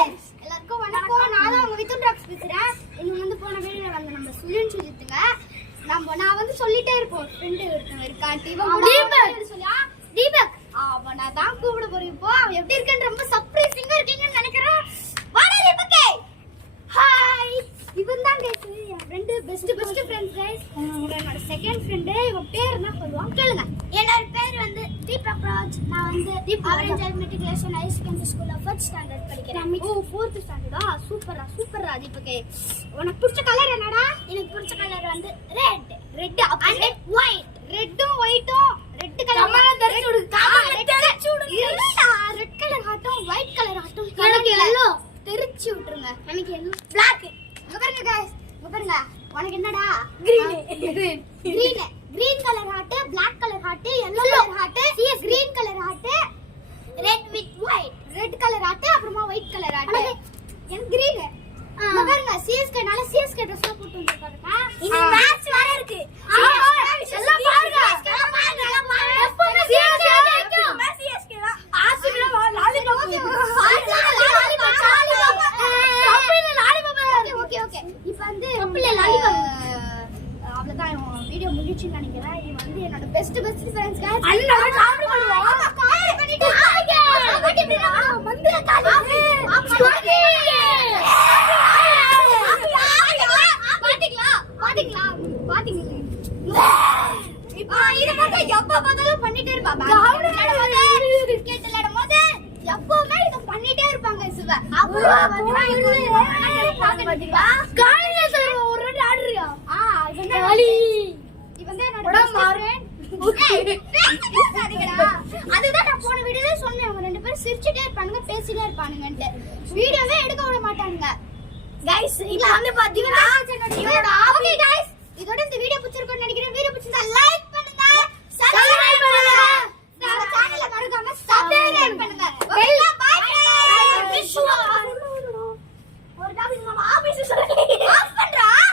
எல்லாருக்கும் வணக்கம். நான் தான் உங்க வித்து டாக்ஸ் பேசுறேன். இவங்க வந்து போன வீடியோல வந்து நம்ம சுழின்னு சொல்லிட்டுங்க. நான் வந்து சொல்லிட்டே இருப்போம். ஃப்ரெண்ட் ஒருத்தன் இருக்கா தீபக் சொல்லியா தீபக் அவனை தான் கூப்பிட போறேன். இப்போ அவன் எப்படி இருக்கன்னு ரொம்ப சர்ப்ரைசிங்கா இருக்கீங்கன்னு நினைக்கிறேன். வாடா தீபக்கே. ஹாய். இவன் தான் गाइस என் ஃப்ரெண்ட் பெஸ்ட் ஃப்ரெண்ட் गाइस. என்னோட செகண்ட் ஃப்ரெண்ட். இவன் பேர் என்ன சொல்லுவாங்க கேளுங்க. என்னோட பேர் வந்து தீபக் ராஜ். நான் வந்து ஆரஞ்ச் மெட்ரிகுலேஷன் ஹை செகண்டரி ஸ்கூல்ல 4th ஸ்டாண்டர்ட் படிக்கிறேன். ஓ 4th ஸ்டாண்டர்டா? சூப்பரா தீபக்கே. உனக்கு பிடிச்ச கலர் என்னடா? எனக்கு பிடிச்ச கலர் வந்து ரெட் அண்ட் ஒயிட். ரெட்டும் ஒயிட்டும் ரெட் கலர் கமலா தெரிச்சு விடு. இல்லடா ரெட் கலர் ஹாட்டும் ஒயிட் கலர் ஹாட்டும் எனக்கு எல்லோ தெரிச்சு விட்டுருங்க. எனக்கு எல்லோ Black. இங்க பாருங்க गाइस, இங்க பாருங்க. உனக்கு என்னடா? green colour hot, Black colour hot, yellow colour hot, green colour hot, red with white. Red colour hot அப்புறமா ஒயிட் கலர் ஹாட். எனக்கு green. இங்க பாருங்க CSK நால CSK Dress போட்டு வந்திருக்காங்க. இந்த மேட்ச் வேற இருக்கு. எல்லாம் பாருங்க. எப்பவுமே CSK தான். CSK தான். ஆசிரியர் லாலிபாப். ஓகே. இப்போ வந்து கப்பில லாலிபாப். அவ்வளவுதான் வீடியோ முடிஞ்சிச்சுன்னு நினைக்கிறேன். இது வந்து என்னோட பெஸ்ட் ஃப்ரெண்ட்ஸ் गाइस. அண்ணா காமெடி பண்ணுவோம். காமெடி பண்ணிட்டு வந்து பாத்தீங்களா? இப்போ இத மட்டும் எப்ப பார்த்தாலும் பண்ணிட்டே இருப்பாங்க. கிரிக்கெட் விளையாடும்போது எப்பவுமே இத பண்ணிட்டே இருப்பாங்க சிவ. காலையில ஒரு ரெண்டு ஆடுறியா? இவன் என்னோட ஃப்ரெண்ட். அதுதான் நான் போன வீடியோல சொன்னேன். அவங்க ரெண்டு பேரும் சிரிச்சிட்டே இருப்பானுங்க, பேசிட்டே இருப்பானுங்கன்ட்டு. வீடியோவே எடுக்க விட மாட்டானுங்க. गाइस இப்போ வந்து பாத்தீங்கன்னா